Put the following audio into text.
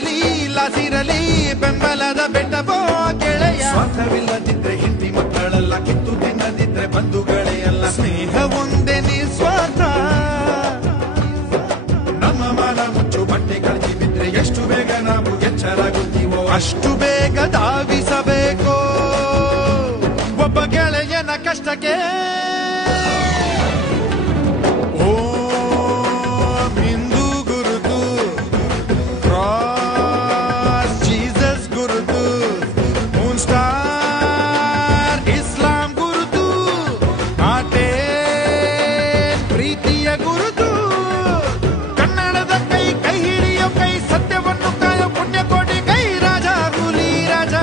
ಇರಲಿ ಲಾಸಿರಲಿ ಬೆಂಬಲದ ಬೆಟ್ಟವೋ ಗೆಳೆಯ. ಸ್ವಾರ್ಥವಿಲ್ಲದಿದ್ರೆ ಹಿಂದಿ ಮಕ್ಕಳೆಲ್ಲ ಕಿತ್ತು ತಿನ್ನದಿದ್ರೆ ಬಂಧುಗಳೇ ಅಲ್ಲ. ಸ್ನೇಹ ಒಂದೇ ನಿಸ್ವಾರ್ಥ. ನಮ್ಮ ಮಾನ ಮುಚ್ಚು ಬಟ್ಟೆ ಕಳಚಿ ಬಿದ್ರೆ ಎಷ್ಟು ಬೇಗ ನಾವು ಎಚ್ಚರಾಗುತ್ತೀವೋ ಅಷ್ಟು ಬೇಗ ಧಾವಿಸಬೇಕು ಒಬ್ಬ ಗೆಳೆಯನ ಕಷ್ಟಕ್ಕೆ.